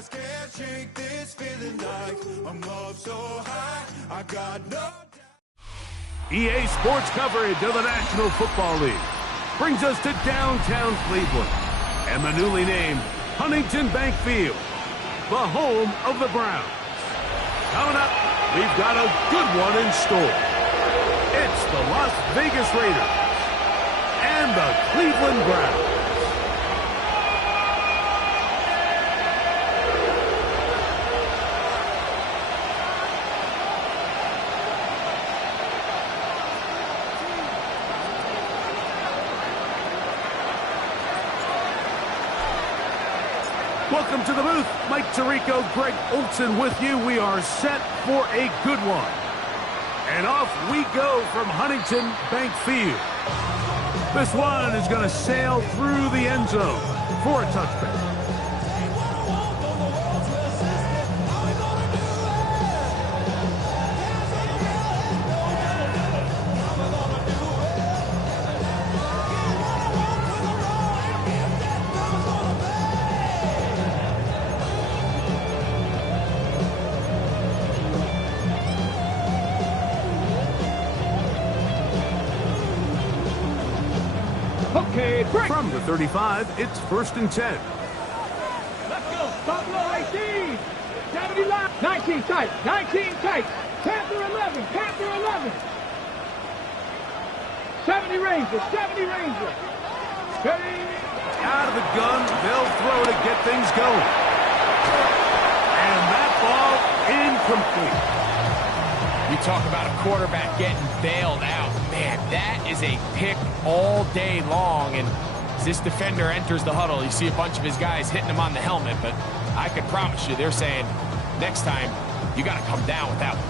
just can't shake this feeling like I'm up so high. I got no EA Sports coverage of the National Football League brings us to downtown Cleveland and the newly named Huntington Bank Field, the home of the Browns. Coming up, we've got a good one in store. It's the Las Vegas Raiders and the Cleveland Browns. Welcome to the booth. Mike Tirico, Greg Olson with you. We are set for a good one. And off we go from Huntington Bank Field. This one is going to sail through the end zone for a touchback. From the 35, it's 1st and 10. Let's go. Top low, 18. 70 line. 19 tight. 19 tight. Panther 11. Panther 11. 70 Ranger. 70 Ranger. Ready. Out of the gun. They'll throw to get things going. And that ball incomplete. You talk about a quarterback getting bailed out. Man, that is a pick all day long. And as this defender enters the huddle, you see a bunch of his guys hitting him on the helmet. But I can promise you, they're saying, next time, you got to come down with that one.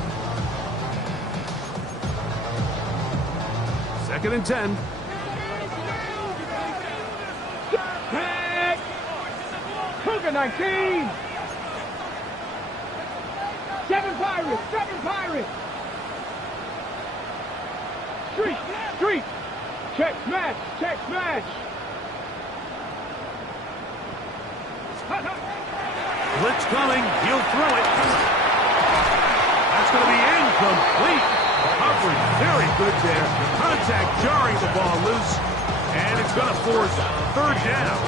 2nd and 10. Tag. Cougar 19. 7 Pirates. 7 Pirates. Street. Street. Check smash. Check smash. Blitz coming. He'll throw it. That's going to be incomplete. Coverage very good there. Contact jarring the ball loose. And it's going to force 3rd down.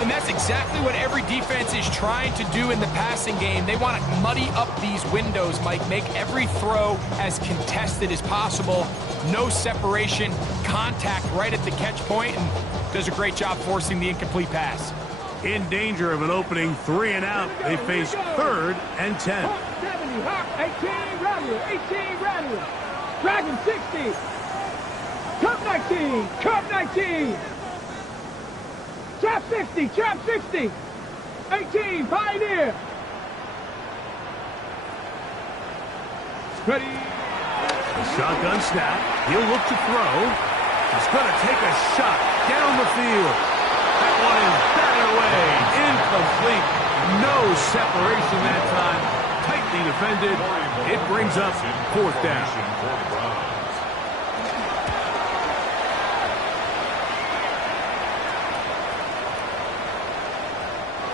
And that's exactly what every defense is trying to do in the passing game. They want to muddy up these windows, Mike, make every throw as contested as possible. No separation, contact right at the catch point, and does a great job forcing the incomplete pass. In danger of an opening 3 and out, they face 3rd and 10. 70, Hawk, 18, Rattler, 18, Rattler. Dragon 60. Cup 19, Cup 19. Trap 60, Trap 60. 18, Pioneer. Ready. Shotgun snap. He'll look to throw. He's going to take a shot down the field. That one is batted away. Incomplete. No separation that time. Tightly defended. It brings up 4th down.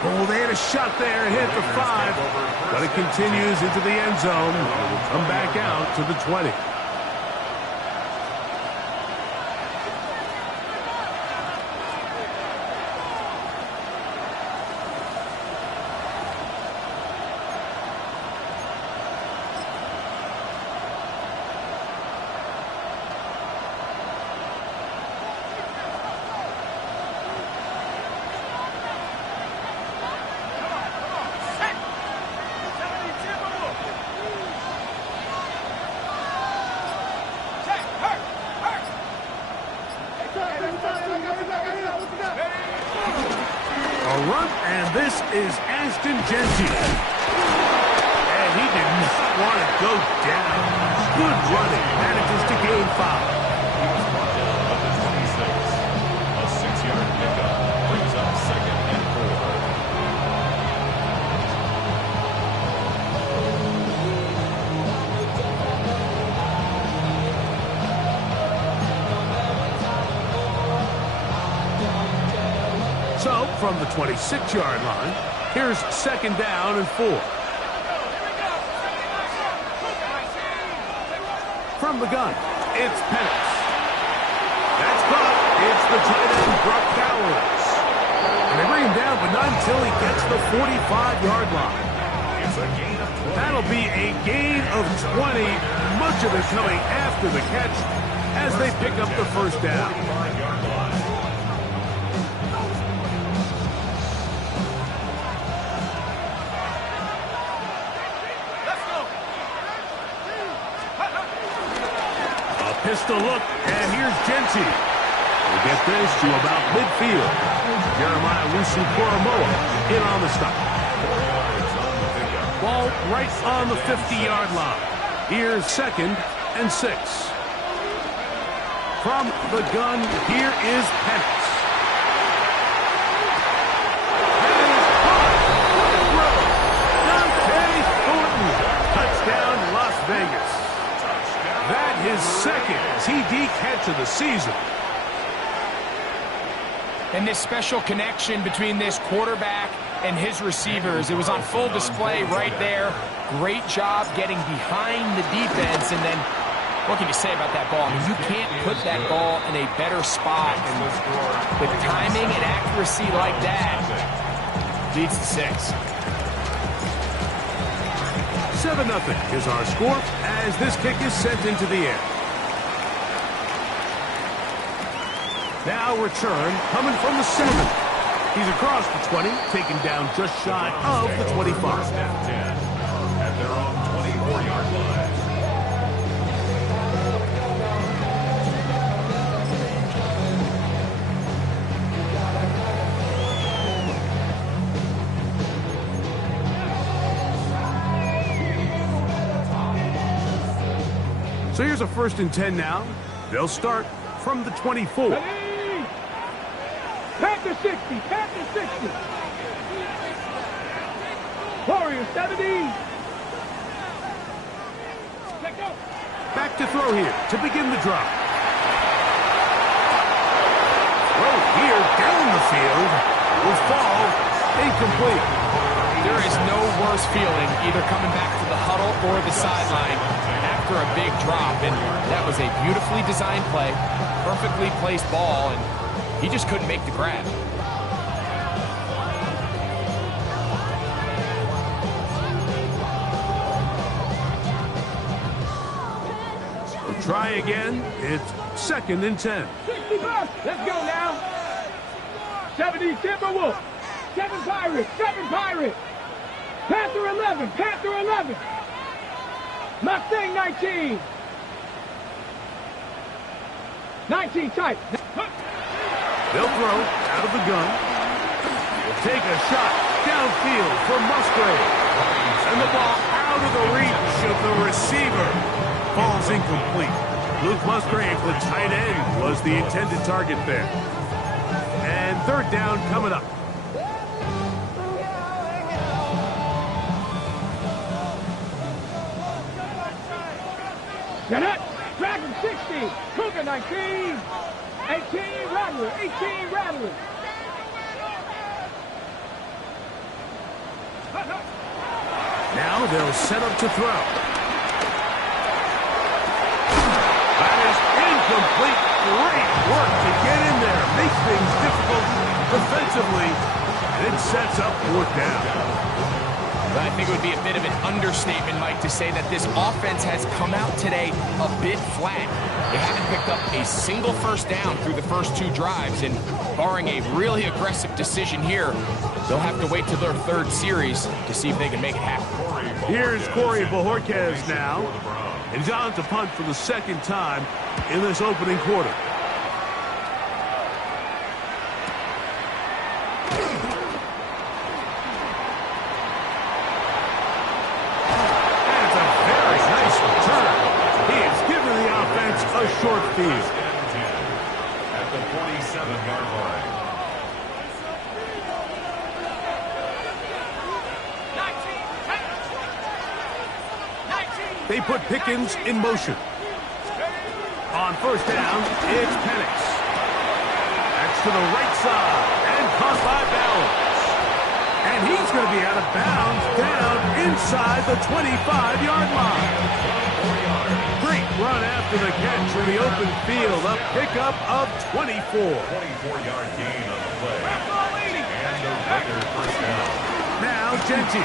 Oh, they had a shot there, hit the 5, but it continues into the end zone. Come back out to the 20. Is Ashton Genty. And he did not want to go down. Good running. Manages to gain 5. He's brought down at the 26. A 6-yard pickup brings up 2nd and 4. So, from the 26-yard line, Here's 2nd down and 4. From the gun, it's Penix. That's caught. It's the tight end, Brock Bowers. And they bring him down, but not until he gets the 45-yard line. It's a gain of 20. That'll be a gain of 20, much of it coming after the catch as they pick up the 1st down. 45-yard line. Pistol look, and here's Genty. We'll get this to about midfield. Jeremiah Wusu-Koromoa in on the stop. 4 yards on the pickup. Ball right on the 50-yard line. Here's 2nd and 6. From the gun, here is Penix. Touchdown, Las Vegas. That his 2nd TD catch of the season. And this special connection between this quarterback and his receivers, it was on full display right there. Great job getting behind the defense. And then, what can you say about that ball? I mean, you can't put that ball in a better spot. And with timing and accuracy like that, leads to 6. 7-0 is our score as this kick is sent into the air. Now return coming from the 7. He's across the 20, taken down just shy of the 25. First and 10 at their own 24-yard line. So here's a 1st and 10 now. They'll start from the 24. Ready? Panther 60, Panther 60. Warrior 70. Let go. Back to throw here to begin the drive. Throw here down the field will fall incomplete. There is no worse feeling either coming back to the huddle or the sideline after a big drop. And that was a beautifully designed play, perfectly placed ball, and he just couldn't make the grab. We'll try again. It's 2nd and 10. 60 bucks. Let's go now. 70 Timberwolf. 7 Pirates. 7 Pirates. Panther 11. Panther 11. Mustang 19. 19 tight. They'll throw out of the gun. Will take a shot downfield for Musgrave. And the ball out of the reach of the receiver. Falls incomplete. Luke Musgrave, the tight end, was the intended target there. And 3rd down coming up. Get it. Dragon 60. Cougar 19. 18 Rattler. 18 Rattler. Now they'll set up to throw. That is incomplete. Great work to get in there. Makes things difficult defensively. And it sets up 4th down. I think it would be a bit of an understatement, Mike, to say that this offense has come out today a bit flat. They haven't picked up a single 1st down through the first 2 drives, and barring a really aggressive decision here, they'll have to wait till their 3rd series to see if they can make it happen. Here's Corey Bojorquez now. And he's on to punt for the 2nd time in this opening quarter. A short field. At the 47-yard line. They put Pickens in motion. On 1st down, it's Penix. That's to the right side and caught by balance. And he's going to be out of bounds down inside the 25-yard line. Great run after the catch in the open field. A pickup of 24. 24-yard gain on the play. And the Raiders first down. Now Genty.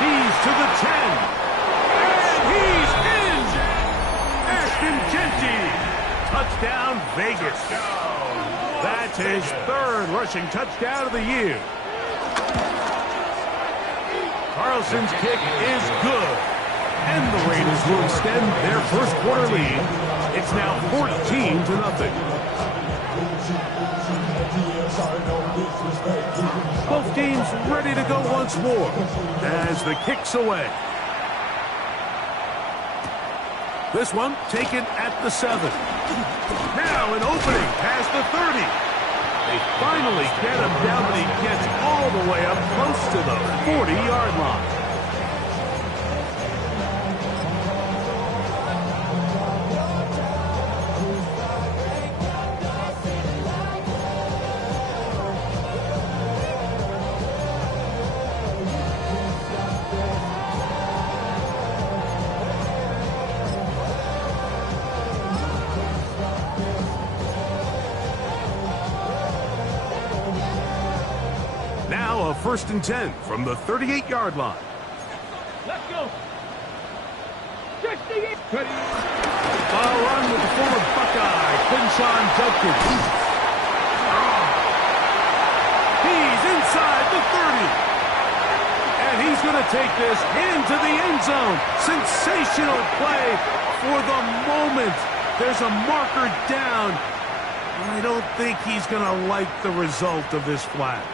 He's to the 10. And he's in. Ashton Genty. Touchdown, Vegas. That's his third rushing touchdown of the year. Carlson's kick is good. And the Raiders will extend their first quarter lead. It's now 14-0. Both teams ready to go once more as the kick's away. This one taken at the 7. Now an opening past the 30. They finally get him down, but he gets all the way up close to the 40-yard line. Now a 1st and 10 from the 38-yard line. Let's go. 68. A run with the former Buckeye, Quinshawn Judkins. He's inside the 30. And he's going to take this into the end zone. Sensational play for the moment. There's a marker down. I don't think he's going to like the result of this flag.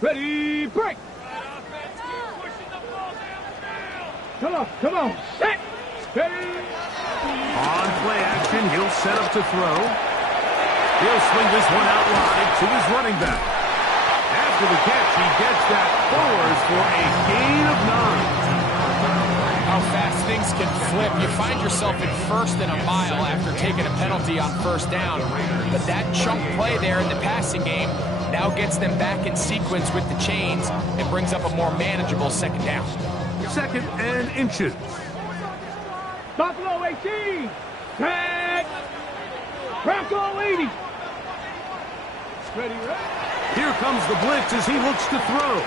Ready, break. Come on, set. Ready. On play action, he'll set up to throw. He'll swing this one out wide to his running back. After the catch, he gets that forward for a gain of 9. How fast things can flip. You find yourself in 1st and a mile after taking a penalty on 1st down. But that chunk play there in the passing game now gets them back in sequence with the chains and brings up a more manageable 2nd down. 2nd and inches. Buffalo 18. Tag. Bronco 80. Ready. Here comes the blitz as he looks to throw.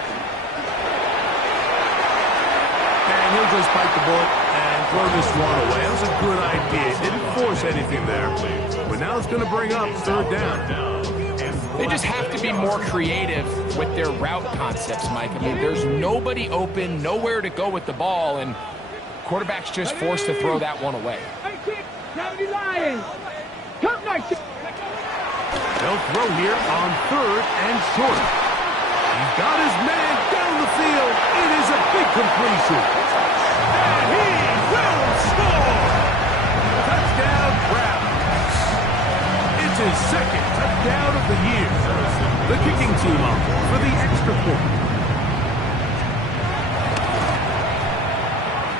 And he'll just bite the bullet and throw this one away. That was a good idea. Didn't force anything there. But now it's going to bring up 3rd down. They just have to be more creative with their route concepts, Mike. I mean, there's nobody open, nowhere to go with the ball, and quarterback's just forced to throw that one away. Lions. Come nice. They'll throw here on 3rd and short. He's got his man down the field. It is a big completion. And he will score. Touchdown, Browns. It's his 2nd touchdown of the year. The kicking team up for the extra point.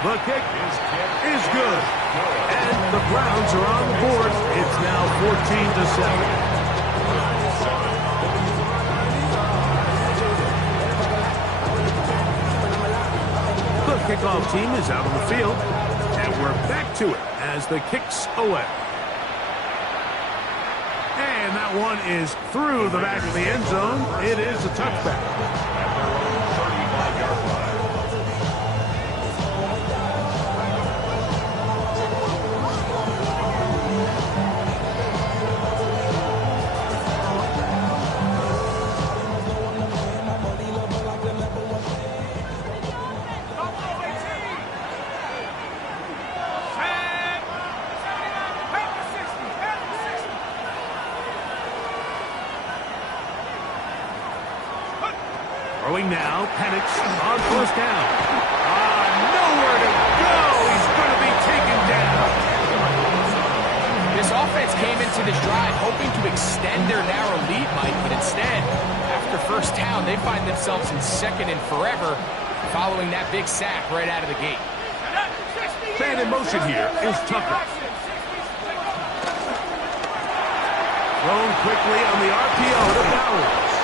The kick is good. And the Browns are on the board. It's now 14-7. The kickoff team is out on the field, and we're back to it as the kick's away. And that one is through the back of the end zone. It is a touchback. At their own 35-yard line. Throwing now, Penix on 1st down. Nowhere to go. He's going to be taken down. This offense came into this drive hoping to extend their narrow lead, Mike, but instead, after first down, they find themselves in second and forever following that big sack right out of the gate. Man in motion here is Tucker. Thrown quickly on the RPO to Bowers.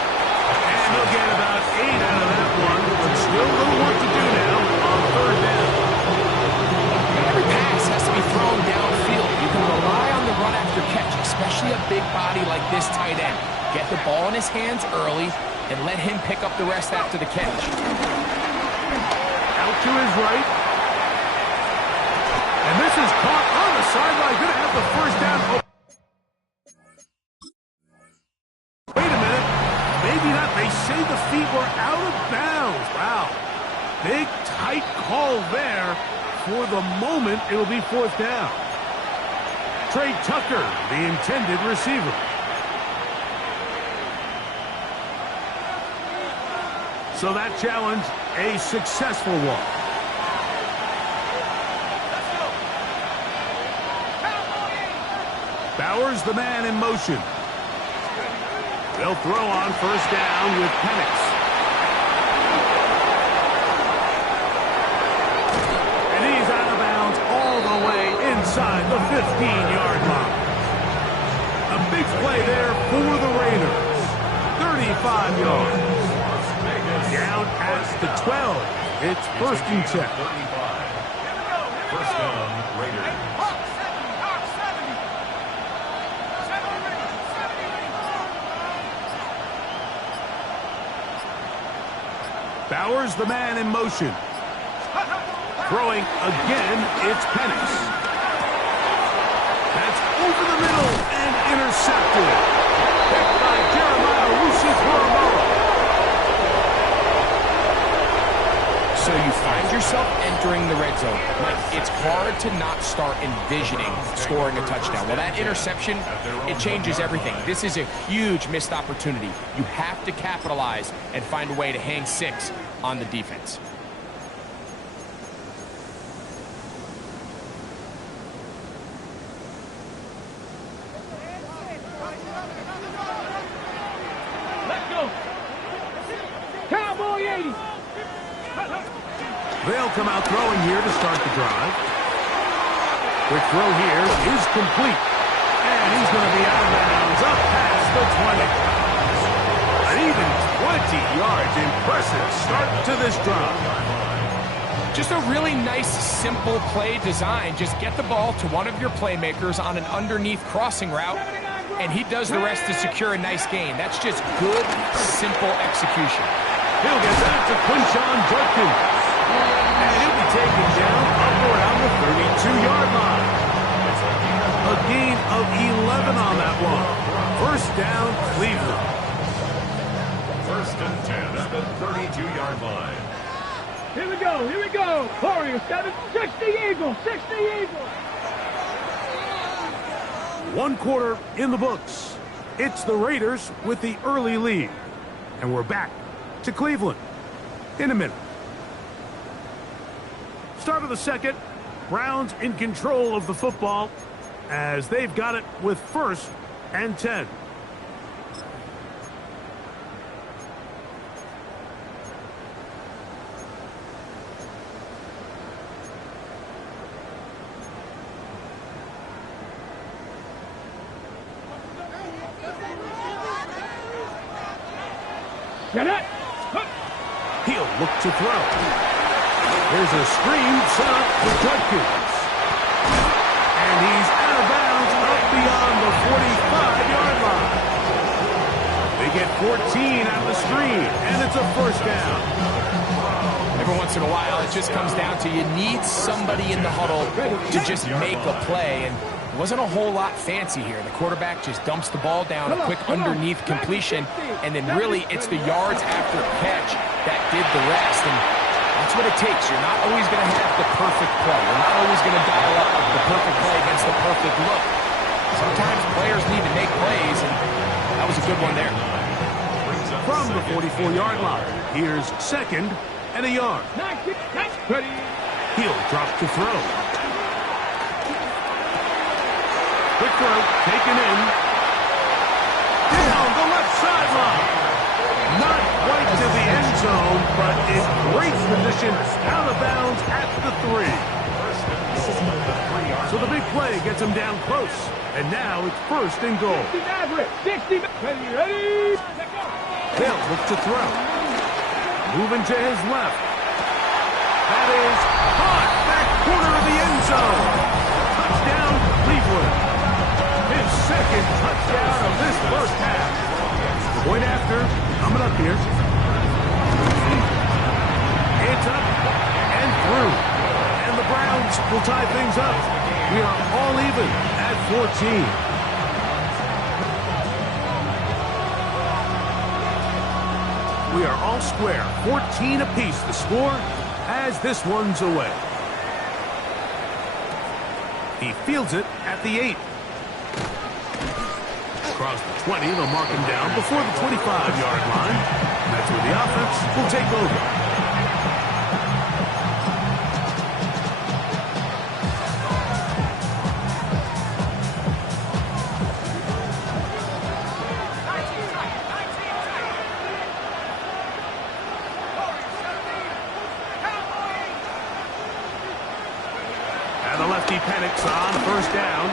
And he'll get about 8 out of that one, but still a little work to do now on third down. Every pass has to be thrown downfield. You can rely on the run after catch, especially a big body like this tight end. Get the ball in his hands early and let him pick up the rest after the catch. Out to his right. And this is caught on the sideline. Going to have the first down. Oh. Wait a minute. Maybe not. They say the feet were out of bounds. Wow. Big, tight call there. For the moment, it'll be fourth down. Trey Tucker, the intended receiver. So that challenge, a successful one. Bowers, the man in motion. They'll throw on first down with Penix. And he's out of bounds all the way inside the 15-yard line. A big play there for the Raiders. 35 yards. Down past the 12. It's first and 10. First down, Raiders. Bowers, the man in motion. Throwing again, it's Penix. That's over the middle and intercepted. Picked by Jeremiah Rusi-Toromoro. So you find yourself entering the red zone. Mike, it's hard to not start envisioning scoring a touchdown. Well, that interception, it changes everything. This is a huge missed opportunity. You have to capitalize and find a way to hang 6 on the defense. Let's go. Cowboy 80. They'll come out throwing here to start the drive. Quick throw here is complete. And he's going to be out of bounds up past the 20. An even 20 yards. Impressive start to this drive. Just a really nice, simple play design. Just get the ball to one of your playmakers on an underneath crossing route, and he does the rest to secure a nice gain. That's just good, simple execution. He'll get back to Quinshon Judkins. And he'll be taken down up around the 32-yard line. A gain of 11 on that one. First down, Cleveland. First and 10 at the 32-yard line. Here we go. Here we go. Warriors 7, 60 Eagles. 60 Eagles. 1 quarter in the books. It's the Raiders with the early lead. And we're back to Cleveland in a minute. Start of the second. Browns in control of the football as they've got it with first and 10. Get it. He'll look to throw. There's a screen set up for Judkins. And he's out of bounds up beyond the 45-yard line. They get 14 out of the screen, and it's a first down. Every once in a while, it just comes down to you need somebody in the huddle to just make a play, and it wasn't a whole lot fancy here. The quarterback just dumps the ball down, a quick underneath completion, and then really it's the yards after catch that did the rest. And that's what it takes. You're not always going to have the perfect play. You're not always going to dial up the perfect play against the perfect look. Sometimes players need to make plays, and that was a good one there. From the 44-yard line, here's second and a yard. Ready. He'll drop to throw. Quick throw, taken in. Down the left sideline. Not possession, out of bounds at the 3. So the big play gets him down close. And now it's first and goal. 60 Maverick, 60 ready? They'll look to throw. Moving to his left. That is caught back corner of the end zone. Touchdown, Cleveland. His second touchdown of this first half. Point after, coming up here. It's up and through. And the Browns will tie things up. We are all even at 14. We are all square, 14 apiece the score as this one's away. He fields it at the 8. Across the 20, they'll mark him down before the 25-yard line. That's where the offense will take over. Panics on first down.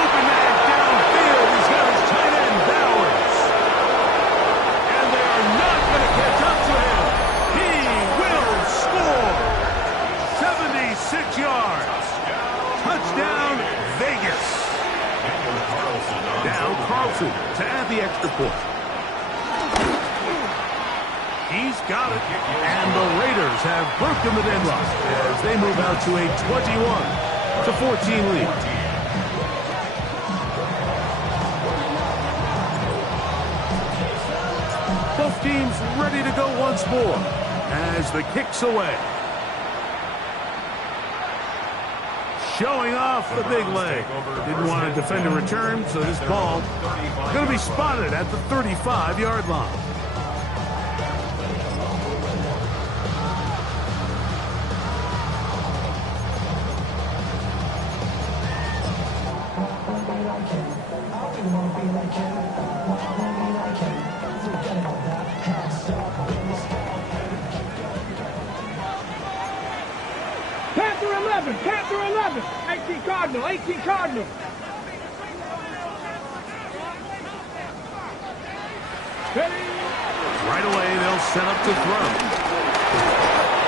Open man downfield. He's got his tight end Bowers. And they are not going to catch up to him. He will score. 76 yards. Touchdown, Vegas. Now Carlson to add the extra point. He's got it, and the Raiders have broken the deadlock as they move out to a 21-14 lead. Both teams ready to go once more as the kick's away. Showing off the big leg. Didn't want to defend a return, so this ball going to be spotted at the 35-yard line. Panther 11, 18 Cardinal, 18 Cardinal. Right away, they'll set up to throw.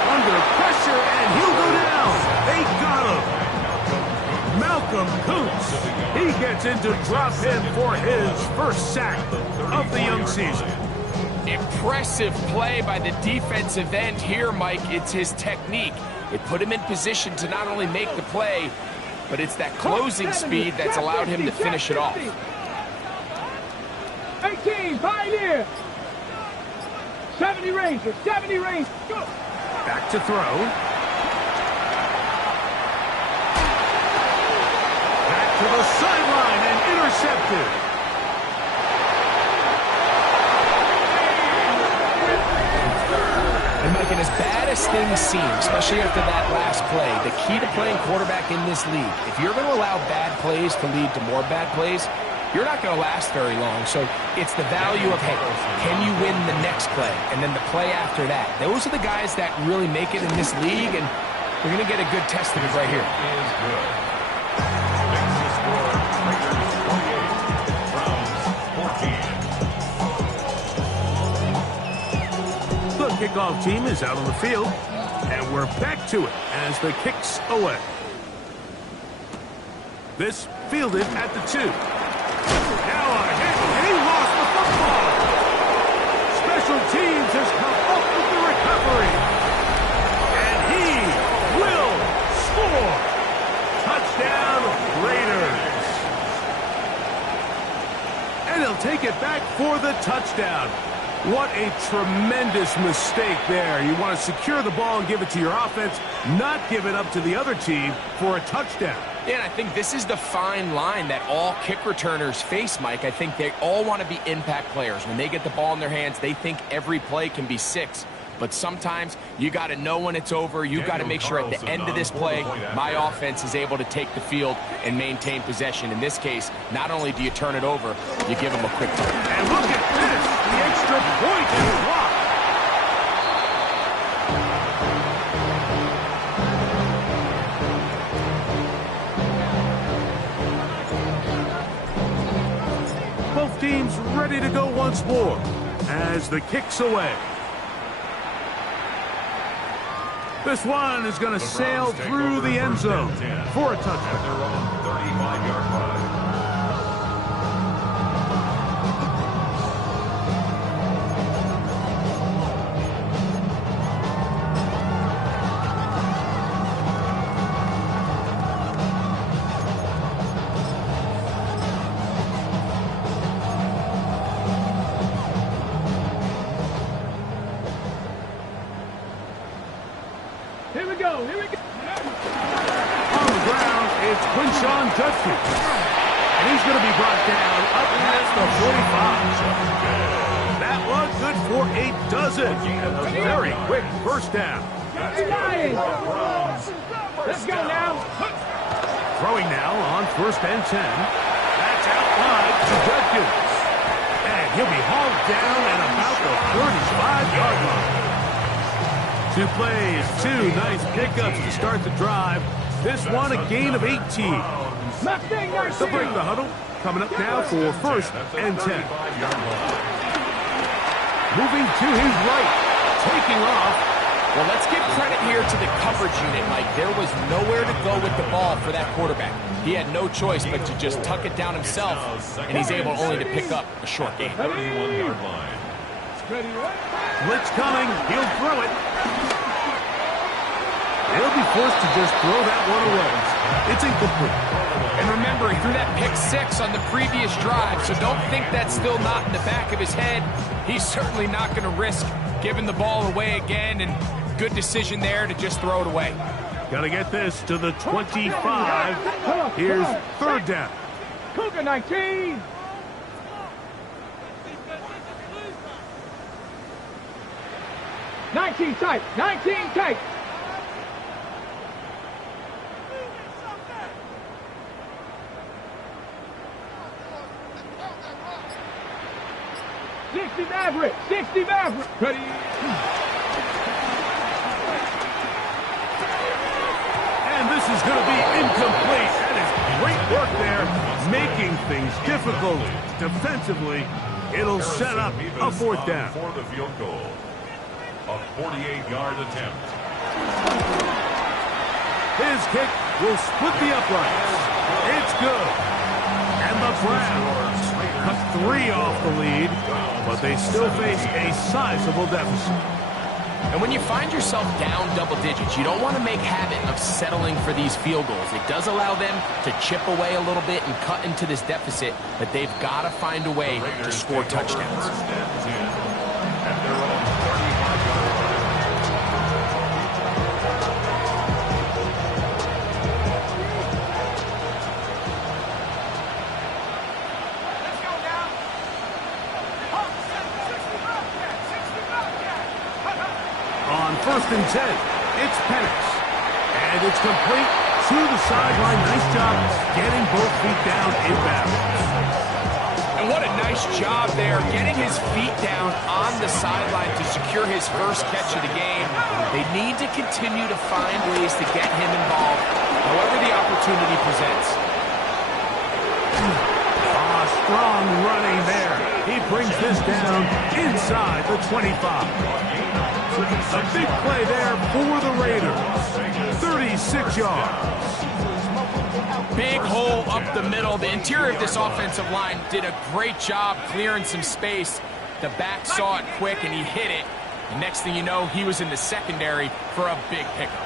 Under pressure, and he'll go down. They got him. Malcolm Kuntz. He gets into drop in for his first sack of the young season. Impressive play by the defensive end here, Mike. It's his technique. It put him in position to not only make the play, but it's that closing speed that's allowed him to finish it off. 18, Pioneer. 70 Rangers, 70 Rangers. Go. Back to throw. Back to the sideline and intercepted. And Mike, as bad as things seem, especially after that last play, the key to playing quarterback in this league, if you're going to allow bad plays to lead to more bad plays, you're not going to last very long. So it's the value of, hey, can you win the next play? And then the play after that. Those are the guys that really make it in this league, and we're going to get a good test of it right here. The kickoff team is out on the field, and we're back to it as the kick's away. This fielded at the 2. Now a hit, and he lost the football. Special teams has come up with the recovery. And he will score. Touchdown, Raiders. And he'll take it back for the touchdown. What a tremendous mistake there. You want to secure the ball and give it to your offense, not give it up to the other team for a touchdown. Yeah, and I think this is the fine line that all kick returners face, Mike. I think they all want to be impact players. When they get the ball in their hands, they think every play can be 6. But sometimes you got to know when it's over. You got to make sure at the end of this play, my offense is able to take the field and maintain possession. In this case, not only do you turn it over, you give them a quick turn. And look at this. The extra point is blocked. ready to go once more as the kick's away. This one is going to sail through the end zone for a touchdown. At their own 35-yard line. Here we go. Here we go. On the ground, it's Quinshawn Judkins. And he's going to be brought down up past the 45. That was good for a dozen. A very quick first down. Let's go now. Throwing now on 1st and 10. That's out wide to Judkins. And he'll be hauled down at about the 45-yard line. 2 plays, 2 nice pickups to start the drive. This one a gain of 18. They'll break the huddle. Coming up now for 1st and 10. Moving to his right. Taking off. Well, let's give credit here to the coverage unit, Mike. There was nowhere to go with the ball for that quarterback. He had no choice but to just tuck it down himself, and he's able only to pick up a short gain. 31-yard line. Blitz coming. He'll throw it. He'll be forced to just throw that one away. It's incomplete. And remember, he threw that pick 6 on the previous drive, so don't think that's still not in the back of his head. He's certainly not going to risk giving the ball away again, and good decision there to just throw it away. Got to get this to the 25. Here's 3rd down. Cougar 19. Tight. 19 tight. Maverick. 60 Maverick. Ready. And this is going to be incomplete. That is great work there, making things difficult defensively. It'll set up a 4th down. For the field goal. A 48-yard attempt. His kick will split the uprights. It's good. And the Browns cut 3 off the lead, but they still face a sizable deficit. And when you find yourself down double digits, you don't want to make habit of settling for these field goals. It does allow them to chip away a little bit and cut into this deficit, but they've got to find a way to score touchdowns. At their own 35-yard line. On 1st and 10, it's Penix. And it's complete to the sideline. Nice job getting both feet down in bounds. And what a nice job there, getting his feet down on the sideline to secure his first catch of the game. They need to continue to find ways to get him involved, however the opportunity presents. Strong running there. He brings this down inside the 25. A big play there for the Raiders. 36 yards. Big hole up the middle. The interior of this offensive line did a great job clearing some space. The back saw it quick and he hit it. The next thing you know, he was in the secondary for a big pickup.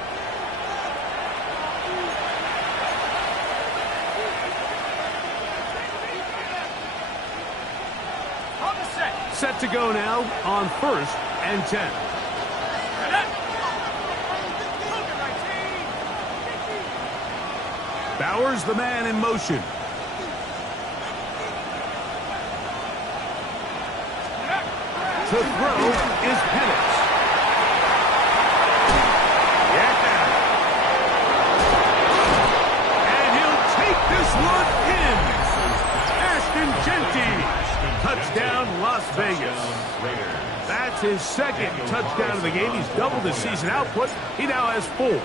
Set to go now on 1st and 10. Bowers, the man in motion. To throw is Penix. Yeah. And he'll take this one in. Ashton Genty. Touchdown, Las Vegas. That's his 2nd touchdown of the game. He's doubled his season output. He now has 4.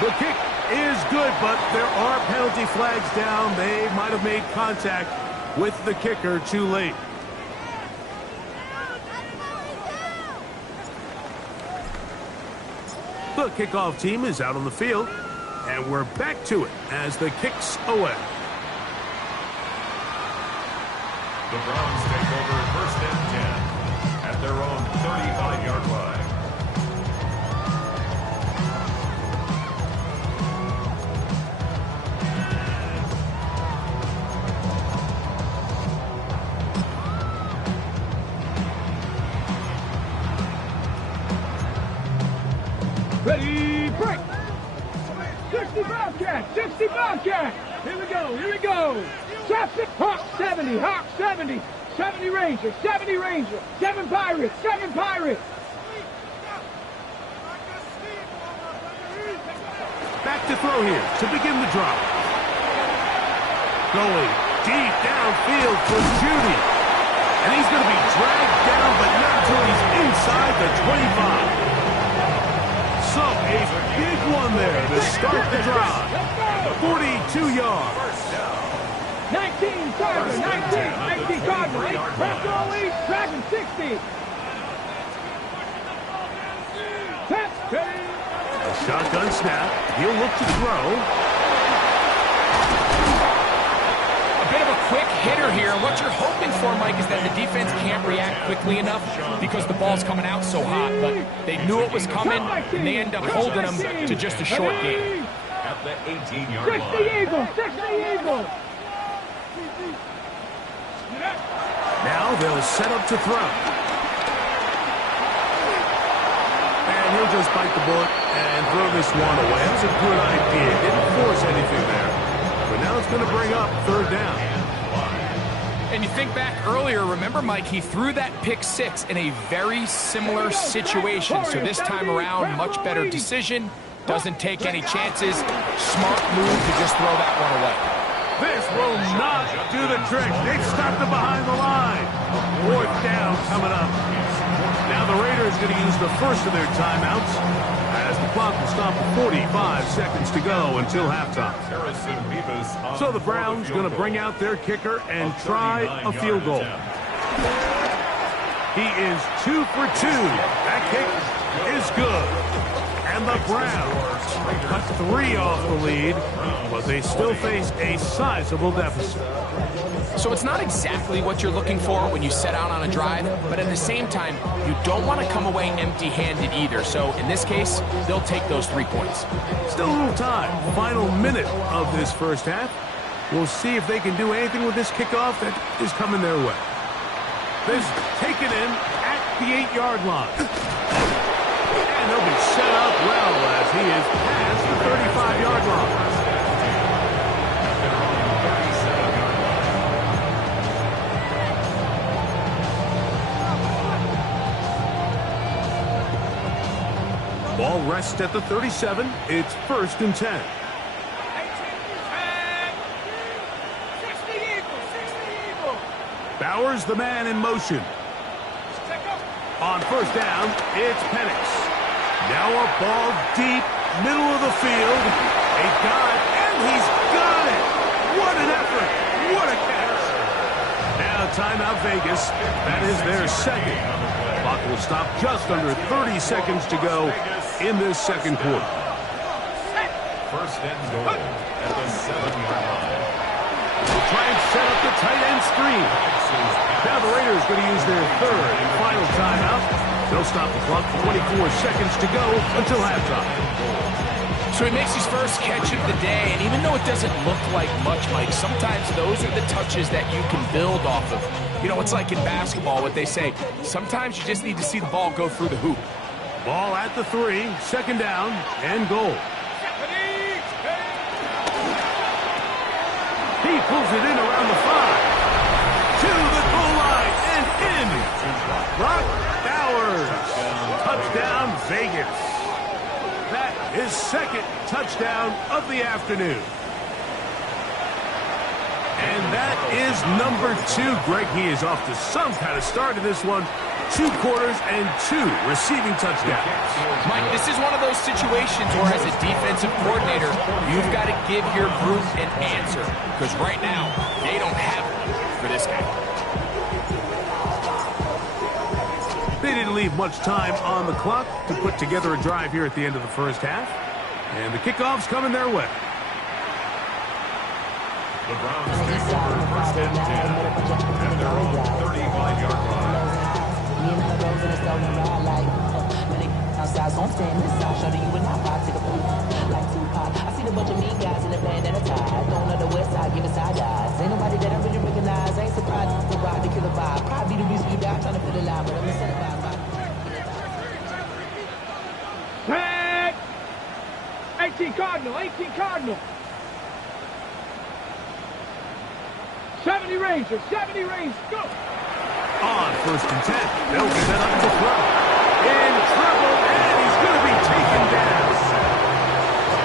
The kick is good, but there are penalty flags down. They might have made contact with the kicker too late. The kickoff team is out on the field, and we're back to it as the kick's away. The Browns take over 1st and 10 at their own 35-yard line. Ready, break! 60 Bobcat, 60 Bobcat! Here we go, here we go! Traffic, Hawk 70, Hawk 70, 70 Ranger, 70 Ranger, 7 Pirates, 7 Pirates! Back to throw here to begin the drop. Going deep downfield for Judy. And he's going to be dragged down, but not until he's inside the 25. So, a big one there to start the drive. 42 yards. 19 Cardinals, 19 Cardinals, left goal east, driving 60. A shotgun snap. He'll look to throw. A bit of a quick hitter here. What you're hoping for, Mike, is that the defense can't react quickly enough because the ball's coming out so hot. But they knew it was coming, and they end up holding them to just a short game. At the 18-yard 60 line. Eagles, 60 Eagles. Now they'll set up to throw. And he'll just bite the bullet and throw this one away. That was a good idea. Didn't force anything there. But now it's going to bring up 3rd down. And you think back earlier, remember, Mike, he threw that pick 6 in a very similar situation. So this time around, much better decision. Doesn't take any chances. Smart move to just throw that one away. This will not do the trick. They've stopped him behind the line. 4th down coming up. Now the Raiders going to use the first of their timeouts as the clock will stop at 45 seconds to go until halftime. So the Browns going to bring out their kicker and try a field goal. He is 2 for 2. That kick is good. And the Browns cut 3 off the lead, but they still face a sizable deficit. So it's not exactly what you're looking for when you set out on a drive, but at the same time, you don't want to come away empty-handed either. So in this case, they'll take those 3 points. Still a little time. Final minute of this first half. We'll see if they can do anything with this kickoff that is coming their way. This taken in at the 8-yard line. And he'll be set up well as he is past the 35-yard line. Ball rests at the 37. It's 1st and 10. Bowers, the man in motion. On 1st down, it's Penix. Now a ball deep, middle of the field. A dive, and he's got it. What an effort. What a catch. Now timeout Vegas. That is their second. Clock will stop just under 30 seconds to go in this second quarter. 1st and goal at the 7-yard line. We'll try and set up the tight end screen. Now the Raiders going to use their 3rd and final timeout. They'll stop the clock. 24 seconds to go until halftime. So he makes his first catch of the day, and even though it doesn't look like much, Mike, sometimes those are the touches that you can build off of. You know, it's like in basketball, what they say, sometimes you just need to see the ball go through the hoop. Ball at the 3, 2nd down, and goal. He pulls it in around the 5. To the goal line and in. Brock Bowers. Touchdown, Vegas. That is 2nd touchdown of the afternoon. And that is number 2. Greg, he is off to some kind of start in this one. 2 quarters and 2 receiving touchdowns. Mike, this is one of those situations where as a defensive coordinator, you've got to give your group an answer. Because right now, they don't have one for this guy. They didn't leave much time on the clock to put together a drive here at the end of the first half. And the kickoff's coming their way. The Browns take over first and 10 at their own 35-yard line. I see the bunch of mean guys in the band at a tie. Going on the west side, giving side eyes. Ain't nobody that I really recognize. Ain't surprised to ride the killer vibe. Probably the reason you die trying to feel alive, but I'm incentivized. Tag! 18 Cardinal, 18 Cardinal. 70 Rangers, 70 Rangers, go! On first and 10, they'll get that up to throw. In trouble, and he's going to be taken down.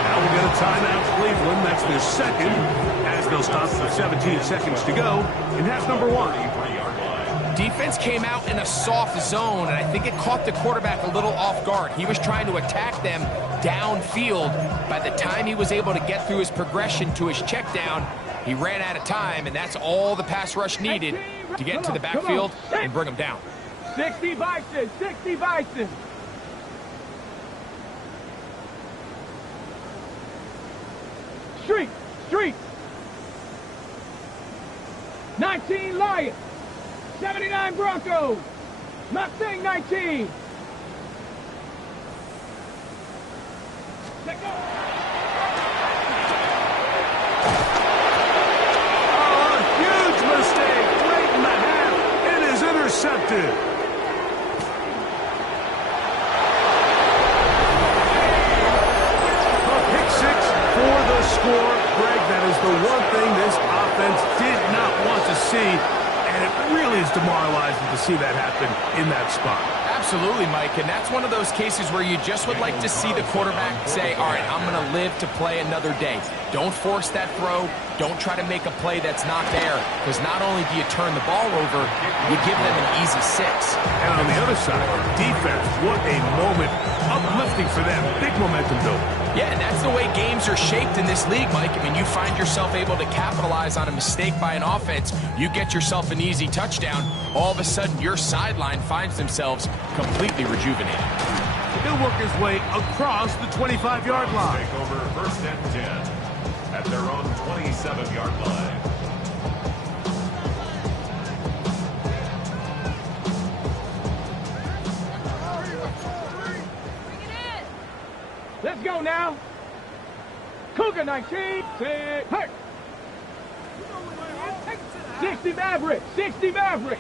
Now we'll get a timeout, Cleveland. That's their second, as they'll stop with 17 seconds to go in half number 1. Defense came out in a soft zone, and I think it caught the quarterback a little off guard. He was trying to attack them downfield. By the time he was able to get through his progression to his check down, he ran out of time, and that's all the pass rush needed to get into the backfield and bring him down. 60 Bison, 60 Bison. Street, street. 19 Lions. 79 Broncos. Mustang 19. Let go. Intercepted. A pick 6 for the score. Greg, that is the one thing this offense did not want to see, and it really is demoralizing to see that happen in that spot. Absolutely, Mike, and that's one of those cases where you just would like to see the quarterback say, all right, I'm going to live to play another day. Don't force that throw. Don't try to make a play that's not there, because not only do you turn the ball over, you give them an easy 6. And on the other side, defense, what a moment. Uplifting for them. Big momentum building. Yeah, and that's the way games are shaped in this league, Mike. I mean, you find yourself able to capitalize on a mistake by an offense. You get yourself an easy touchdown. All of a sudden, your sideline finds themselves completely rejuvenated. He'll work his way across the 25-yard line. Take over first and 10 at their own 27-yard line. Let's go now. Cougar 19. Hurt. 60 Maverick. 60 Maverick.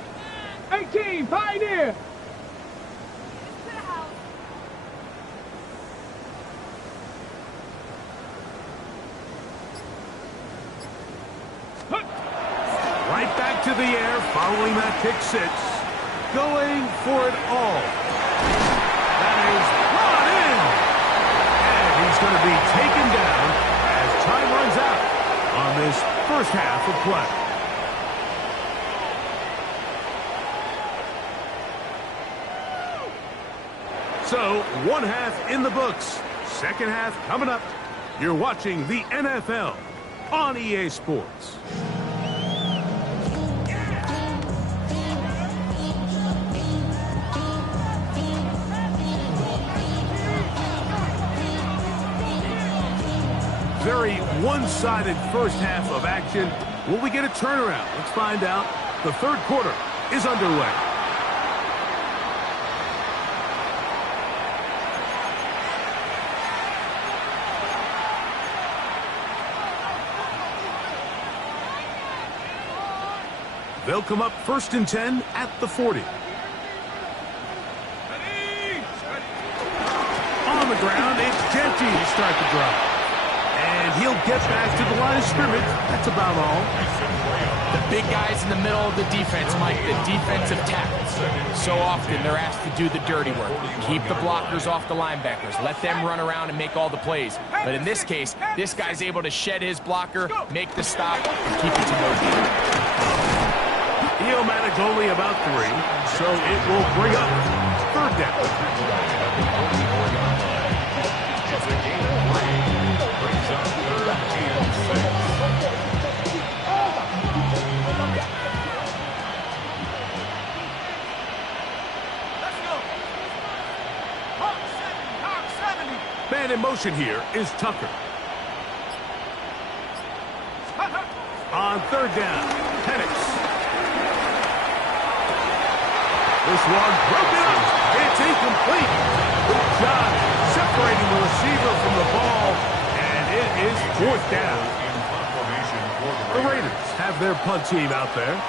18 Pioneer. Right back to the air following that pick 6. Going for it all. That is brought in. And he's going to be taken down as time runs out on this first half of play. So, one half in the books. Second half coming up. You're watching the NFL on EA Sports. Very one-sided first half of action. Will we get a turnaround? Let's find out. The third quarter is underway. They'll come up first and 10 at the 40. On the ground, it's Genty to start the drive. And he'll get back to the line of scrimmage. That's about all. The big guys in the middle of the defense, Mike, the defensive tackles. So often they're asked to do the dirty work. Keep the blockers off the linebackers. Let them run around and make all the plays. But in this case, this guy's able to shed his blocker, make the stop, and keep it to no gain. He'll he'll manage only about 3, so it will bring up 3rd down. It's a gain of 3. Brings up 3rd and 6. Man in motion here is Tucker. On 3rd down, Penix. This one broken up. It's incomplete. Good job separating the receiver from the ball, and it is 4th down. The Raiders have their punt team out there.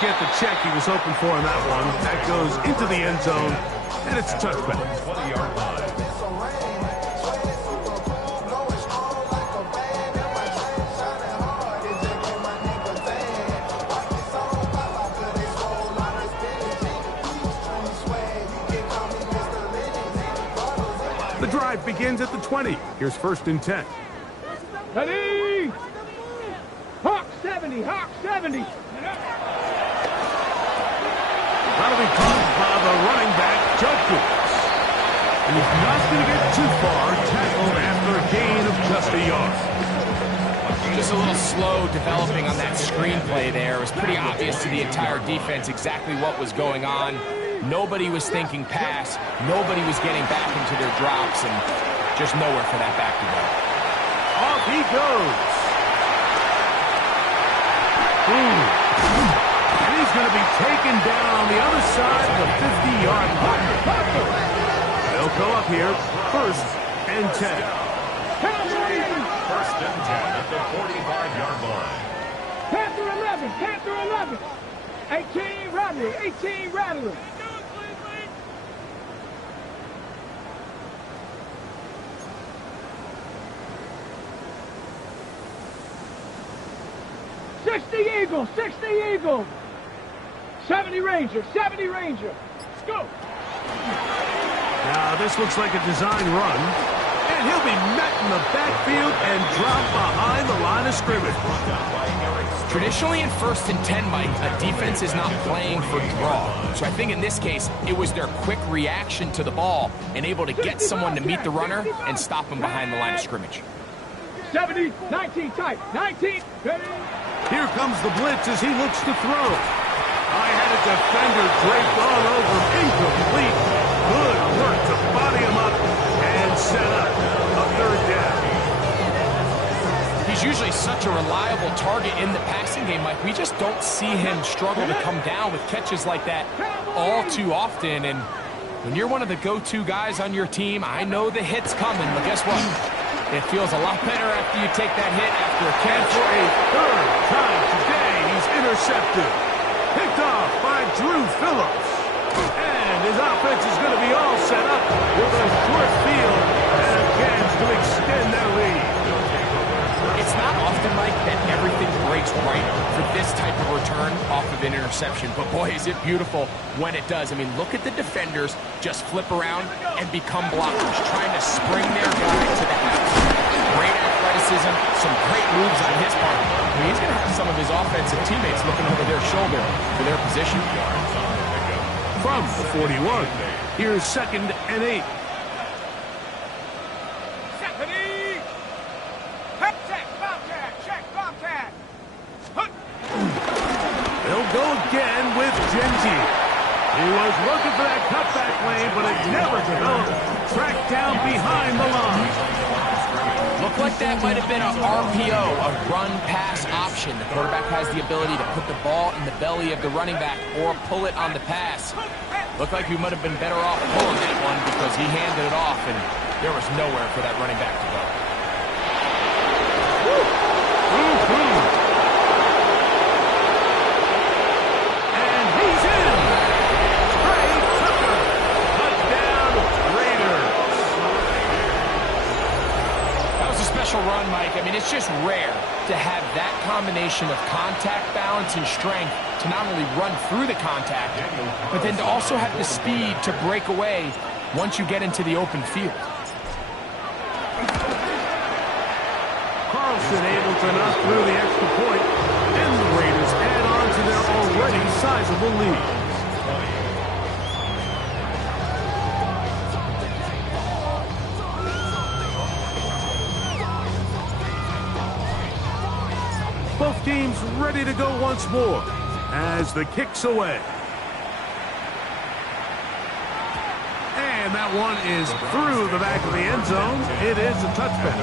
Get the check he was hoping for in that one. That goes into the end zone, and it's a touchback. 20-yard line. The drive begins at the 20. Here's 1st and 10. Ready? Hawk 70, Hawk 70. That'll be caught by the running back, Judkins. He's not going to get too far, tackled after a gain of just a yard. Just a little slow developing on that screenplay there. It was pretty obvious to the entire defense exactly what was going on. Nobody was thinking pass. Nobody was getting back into their drops, and just nowhere for that back to go. Off he goes. And he's going to be taken down on the other side of the 50-yard line. They'll go up here, 1st and 10. 1st and 10 at the 45-yard line. Panther 11, Panther 11. 18 Rattler, 18 Rattler. Eagle, 60 Eagle. 70 Ranger, 70 Ranger. Let's go. Now this looks like a design run. And he'll be met in the backfield and dropped behind the line of scrimmage. Traditionally in 1st and 10, Mike, a defense is not playing for draw. So I think in this case, it was their quick reaction to the ball and able to get someone to meet the runner and stop him behind the line of scrimmage. 70, 19 tight, 19, ready. Here comes the blitz as he looks to throw. I had a defender draped all over him. Incomplete. Good work to body him up and set up a 3rd down. He's usually such a reliable target in the passing game, Mike. We just don't see him struggle to come down with catches like that all too often. And when you're one of the go-to guys on your team, I know the hit's coming, but guess what? It feels a lot better after you take that hit after a catch. For a 3rd time today, he's intercepted. Picked off by Drew Phillips. And his offense is going to be all set up with a short field and a chance to extend their lead. It's not often, Mike, that everything breaks right for this type of return off of an interception. But boy, is it beautiful when it does. I mean, look at the defenders just flip around and become blockers, trying to spring their guy to the house. Great athleticism, some great moves on his part. I mean, he's going to have some of his offensive teammates looking over their shoulder for their position. From the 41, here's 2nd and 8. They'll go again with Genji. He was looking for that cutback lane, but it never developed. Tracked down behind the line. Looked like that might have been a RPO, a run-pass option. The quarterback has the ability to put the ball in the belly of the running back or pull it on the pass. Looked like he might have been better off pulling that one because he handed it off, and there was nowhere for that running back to go. And he's in. Trey Tucker. Touchdown, Raiders. That was a special run, Mike. I mean, it's just rare to have that combination of contact balance and strength to not only run through the contact, but then to also have the speed to break away once you get into the open field. Carlson able to knock through the extra point, and the Raiders add on to their already sizable lead. Both teams ready to go once more as the kick's away. And that one is through the back of the end zone. It is a touchback.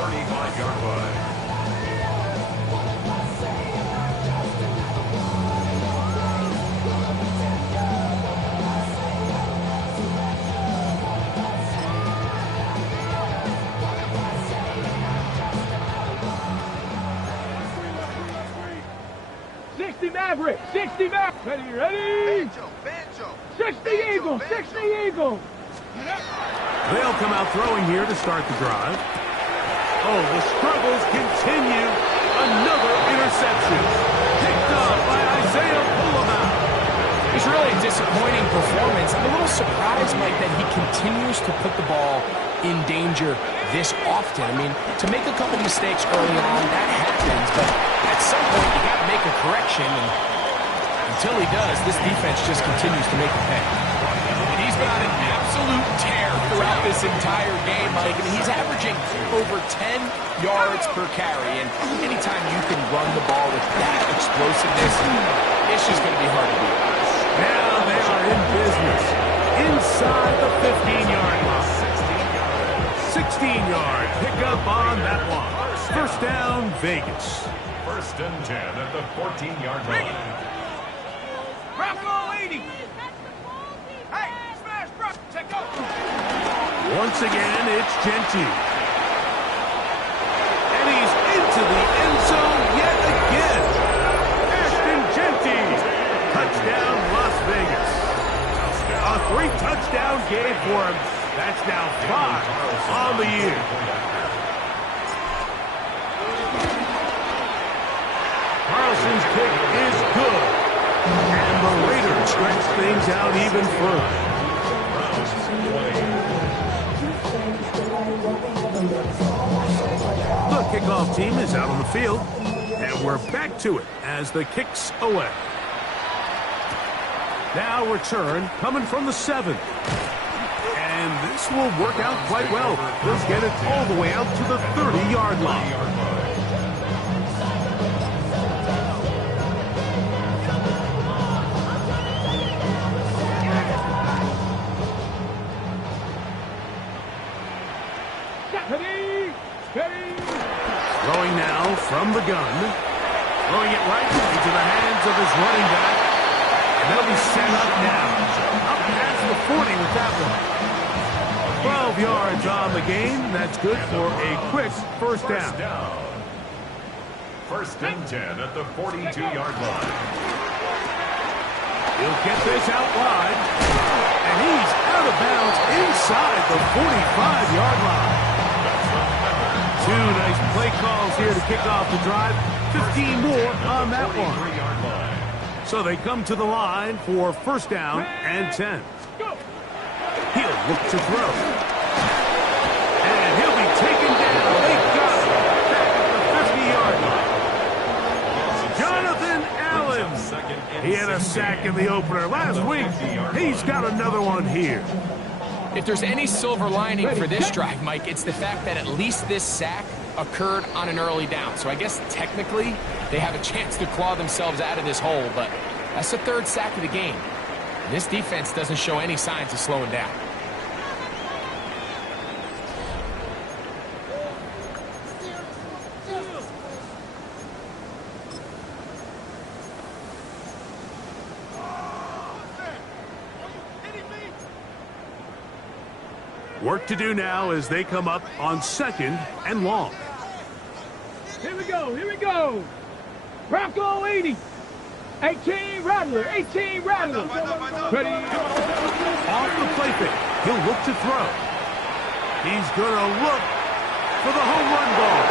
35-yard line. Maverick, 60 Maverick. Ready? 60 Eagles, 60 Eagles. They'll come out throwing here to start the drive. Oh, the struggles continue. Another interception. Picked up by Isaiah Pulliam. It's really a disappointing performance. I'm a little surprised, Mike, that he continues to put the ball in danger this often. I mean, to make a couple mistakes early on, that happens, but at some point you got to make a correction, and until he does, this defense just continues to make him pay. And he's been on an absolute tear throughout this entire game, Mike. I mean, he's averaging over 10 yards per carry, and anytime you can run the ball with that explosiveness, it's just going to be hard to beat. Now they are in business inside the 15-yard line. 16-yard pickup on that one. First down, Vegas. First and 10 at the 14-yard line. Bronco 80. Hey, smash, Bronco, take over. Once again, it's Gentile. And he's into the end zone yet again. Ashton Gentile. Touchdown, Las Vegas. A 3-touchdown game for him. That's now 5 on the year. Carlson's kick is good. And the Raiders stretch things out even further. The kickoff team is out on the field. And we're back to it as the kick's away. Now return coming from the 7. And this will work out quite well. Let's get it all the way out to the 30-yard line. Throwing now from the gun. Throwing it right into the hands of his running back. And they'll be set up now. Up past the 40 with that one. 12 yards on the game. That's good for a quick first down. First and 10 at the 42-yard line. He'll get this out wide. And he's out of bounds inside the 45-yard line. 2 nice play calls here to kick off the drive. 15 more on that one. So they come to the line for first down and 10. He'll look to throw. And he'll be taken down. They got him back at the 50-yard line. Jonathan Allen. He had a sack in the opener last week. He's got another one here. If there's any silver lining for this drive, Mike, it's the fact that at least this sack occurred on an early down. So I guess technically they have a chance to claw themselves out of this hole, but that's the 3rd sack of the game. This defense doesn't show any signs of slowing down. Work to do now as they come up on 2nd and long. Here we go, here we go. Bronco 80. 18 Rattler, 18 Rattler. Ready? Off the play fake. He'll look to throw. He's going to look for the home run ball.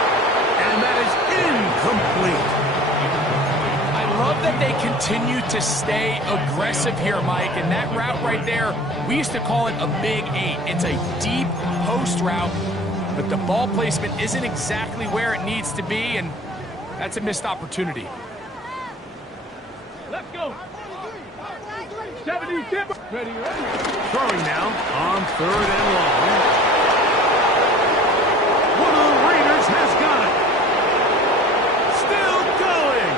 And that is incomplete. I love that they continue to stay aggressive here, Mike. And that route right there, we used to call it a big 8. It's a deep post route, but the ball placement isn't exactly where it needs to be, and that's a missed opportunity. Let's go. 70, tip. Ready. Throwing now on 3rd and long. One of the Raiders has got it. Still going.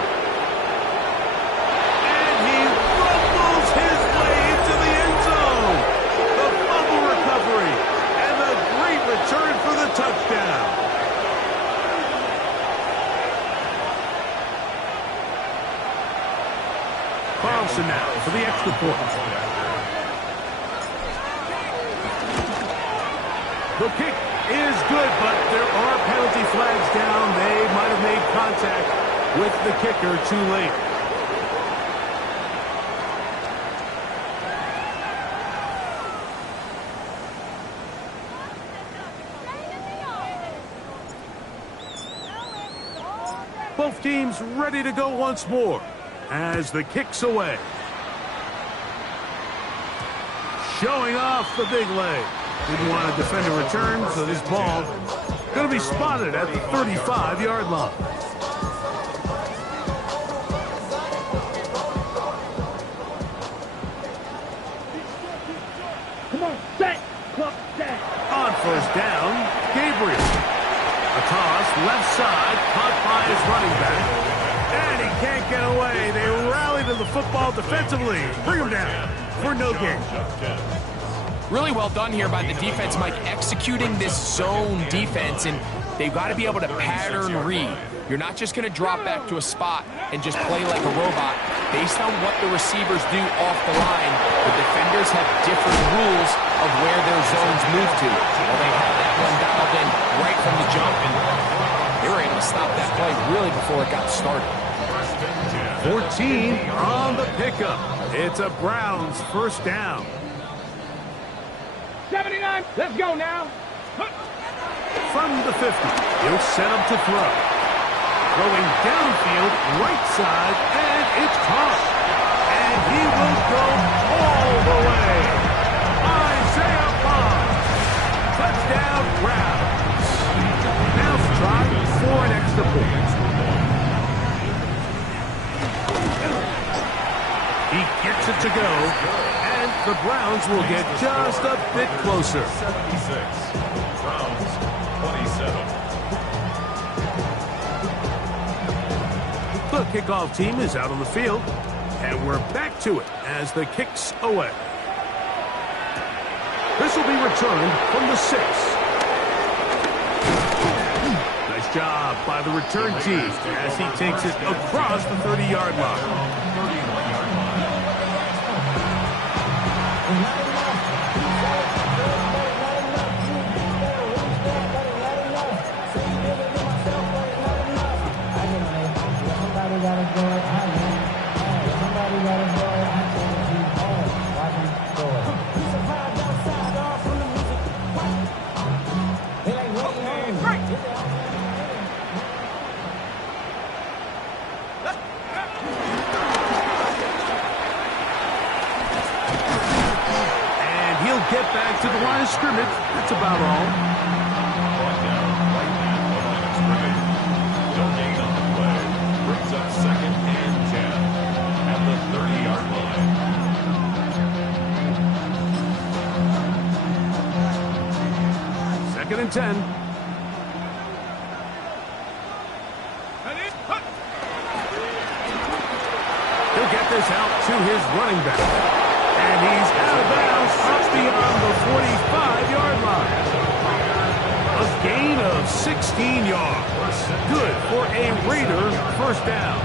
And he rumbles his way into the end zone. The fumble recovery and the great return for the touchdown. Carlson now for the extra point. The kick is good, but there are penalty flags down. They might have made contact with the kicker too late. Both teams ready to go once more as the kick's away. Showing off the big leg. Didn't want to defend a return, so this ball going to be spotted at the 35-yard line. Come on, set. Clock, set. On first down, Gabriel. A toss, left side, caught by his running back. And he can't get away. They rally to the football defensively. Bring him down for no gain. Really well done here by the defense, Mike, executing this zone defense, and they've got to be able to pattern read. You're not just going to drop back to a spot and just play like a robot. Based on what the receivers do off the line, the defenders have different rules of where their zones move to. Well, they had that one dialed in right from the jump, and they were able to stop that play really before it got started. 14 on the pickup. It's a Browns first down. 79. Let's go now. From the 50, he'll set up to throw. Going downfield, right side, and it's caught. And he will go all the way. Isaiah Bonds. Touchdown, Browns. Now try for an extra point. He gets it to go. The Browns will get just a bit closer. 76. Browns 27. The kickoff team is out on the field, and we're back to it as the kick's away. This will be returned from the 6. Nice job by the return team as he takes it across the 30-yard line. Get back to the line of scrimmage. That's about all. Brought down right at the line of scrimmage. No gain on the play. Brings up 2nd and 10 at the 30-yard line. 2nd and 10. He'll get this out to his running back. And he's out of bounds up beyond the 45-yard line. A gain of 16 yards. Good for a Raider first down.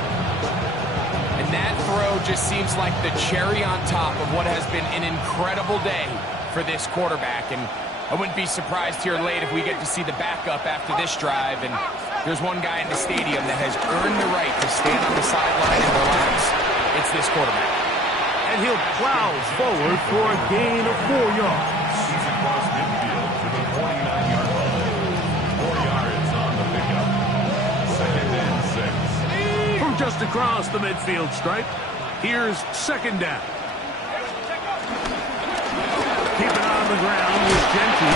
And that throw just seems like the cherry on top of what has been an incredible day for this quarterback. And I wouldn't be surprised here late if we get to see the backup after this drive. And there's one guy in the stadium that has earned the right to stand on the sideline and relax. It's this quarterback. And he'll plow forward for a gain of 4 yards. He's across midfield to the 49-yard line. 4 yards on the pickup. 2nd and 6. From just a across the midfield stripe. Here's second down. Keep it on the ground with Genty.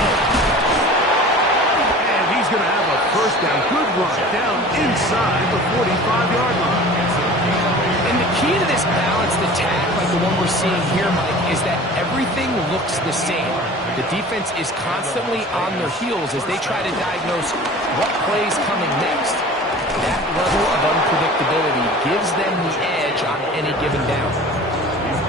And he's going to have a first down. Good run down inside the 45-yard line. And the key to this balanced attack, like the one we're seeing here, Mike, is that everything looks the same. The defense is constantly on their heels as they try to diagnose what play's coming next. That level of unpredictability gives them the edge on any given down.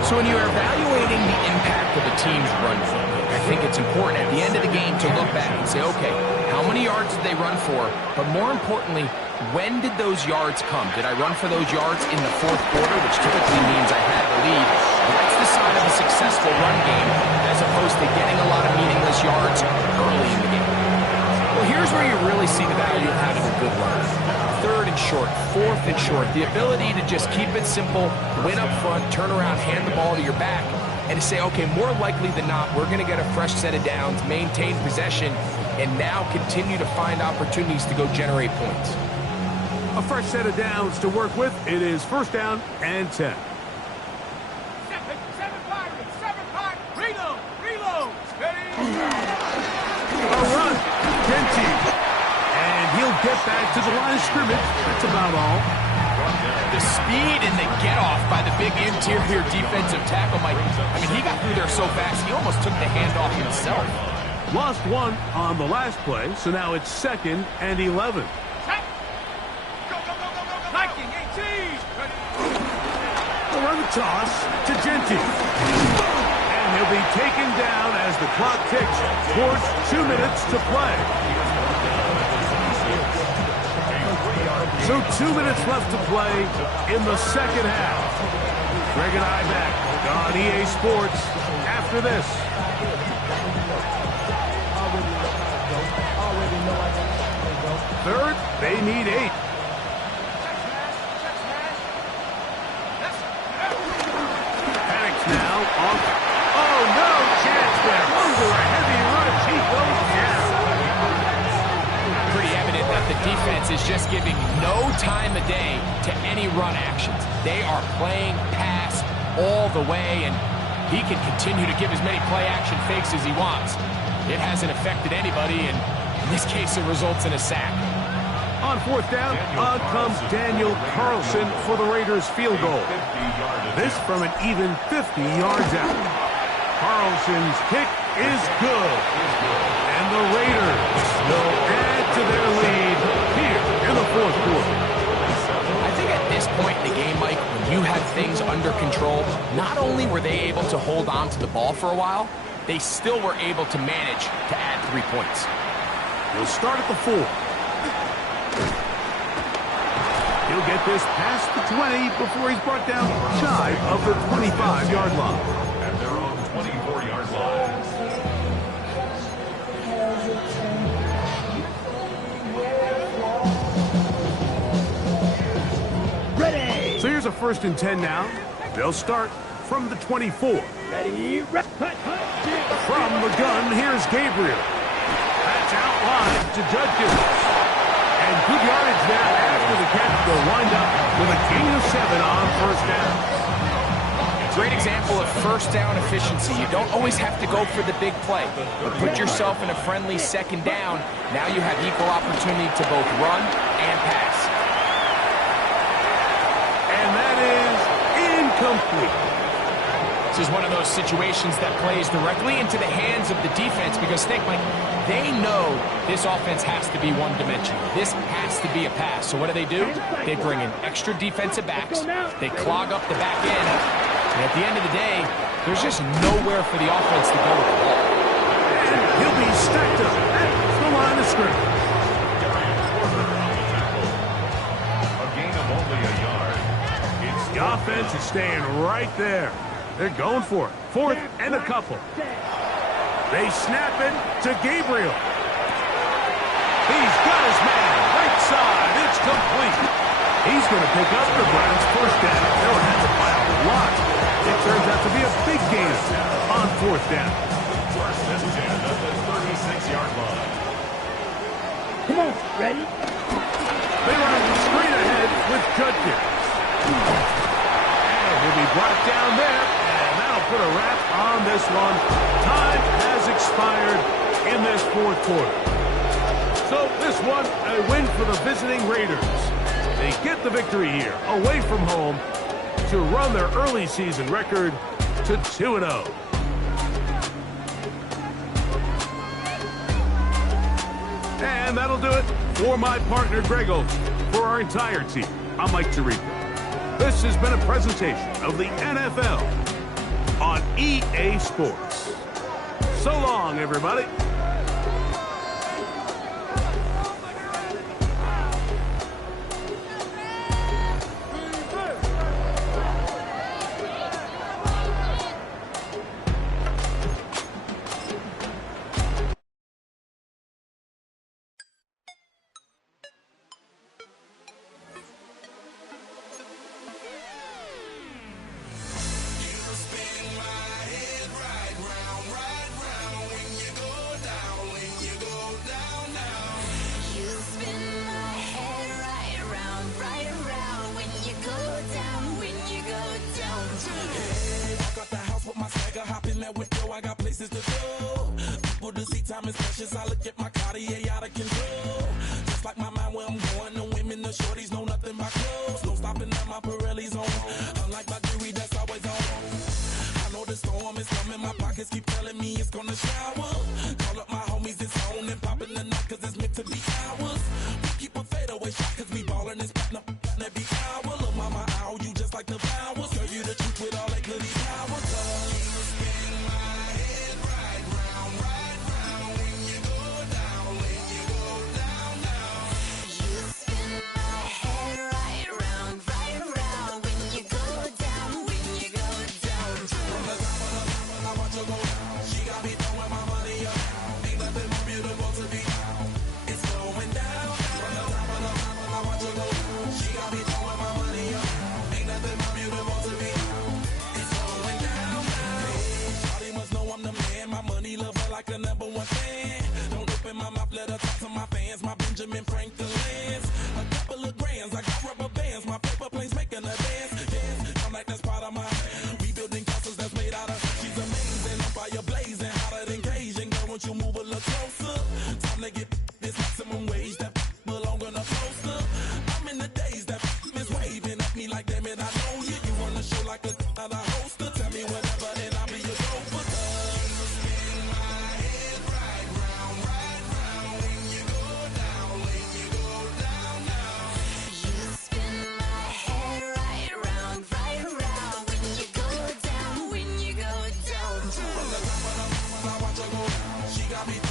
So when you're evaluating the impact of a team's run game, I think it's important at the end of the game to look back and say, okay, how many yards did they run for? But more importantly, when did those yards come? Did I run for those yards in the fourth quarter, which typically means I had the lead? That's the sign of a successful run game, as opposed to getting a lot of meaningless yards early in the game. Well, here's where you really see the value of having a good run. Third and short, fourth and short. The ability to just keep it simple, win up front, turn around, hand the ball to your back, and to say, okay, more likely than not, we're going to get a fresh set of downs, maintain possession, and now continue to find opportunities to go generate points. A fresh set of downs to work with. It is first down and 10. 7-5, reload, steady. A run, Genty. And he'll get back to the line of scrimmage. That's about all. The speed and the get-off by the big interior defensive tackle, Mike. I mean, he got through there so fast, he almost took the handoff himself. Lost one on the last play, so now it's second and 11. Viking 18. A run toss to Genty. And he'll be taken down as the clock ticks towards 2 minutes to play. So 2 minutes left to play in the second half. Greg and I back on EA Sports after this. Third, they need 8. Panics now off. Oh, no chance there. Under a heavy rush. He goes down. Pretty evident that the defense is just giving no time of day to any run actions. They are playing pass all the way, and he can continue to give as many play-action fakes as he wants. It hasn't affected anybody, and in this case, it results in a sack. On fourth down, out comes Daniel Carlson for the Raiders' field goal. This from an even 50 yards out. Carlson's kick is good. And the Raiders will add to their lead here in the fourth quarter. I think at this point in the game, Mike, when you have things under control, not only were they able to hold on to the ball for a while, they still were able to manage to add 3 points. He'll start at the 4. He'll get this past the 20 before he's brought down shy of the 25-yard line. At their own 24-yard line. Ready. So here's a 1st and 10 now. They'll start from the 24. Ready. From the gun, here's Gabriel. That's outlined to Judkins. And good yardage there after the catch. They'll wind up with a gain of 7 on first down. Great example of first down efficiency. You don't always have to go for the big play, but put yourself in a friendly second down. Now you have equal opportunity to both run and pass. And that is incomplete. This is one of those situations that plays directly into the hands of the defense because think, Mike, they know this offense has to be one-dimensional. This has to be a pass. So what do? They bring in extra defensive backs. They clog up the back end. And at the end of the day, there's just nowhere for the offense to go with the ball. And he'll be stacked up at the line of scrimmage. A gain of only a yard. The offense is staying right there. They're going for it. 4th and a couple. They snap it to Gabriel. He's got his man. Right side. It's complete. He's going to pick up the Browns' first down. They were having by a lot. It turns out to be a big gain on 4th down. First and 10 at the 36-yard line. Come on, ready? They run straight ahead with Judkins. brought it down there, and that'll put a wrap on this one. Time has expired in this fourth quarter. So this one, a win for the visiting Raiders. They get the victory here, away from home, to run their early season record to 2-0. And that'll do it for my partner, Greg Olson. For our entire team, I'm Mike Tirico. This has been a presentation of the NFL on EA Sports. So long, everybody. I got places to go. People to see, time is precious. I look at my Cartier out of control. Just like my mind where I'm going. The women, the shorties know nothing but clothes. No stopping at my Pirelli's on. Unlike my jewelry that's always on. I know the storm is coming. My pockets keep telling me it's gonna shower. Call up my homies, it's on and popping the night 'cause it's meant to be ours. We keep a fadeaway shot 'cause we ballin' and spittin' up every hour. Look, mama, ow, you just like the flowers. Girl, you the truth with all that goody power. She got me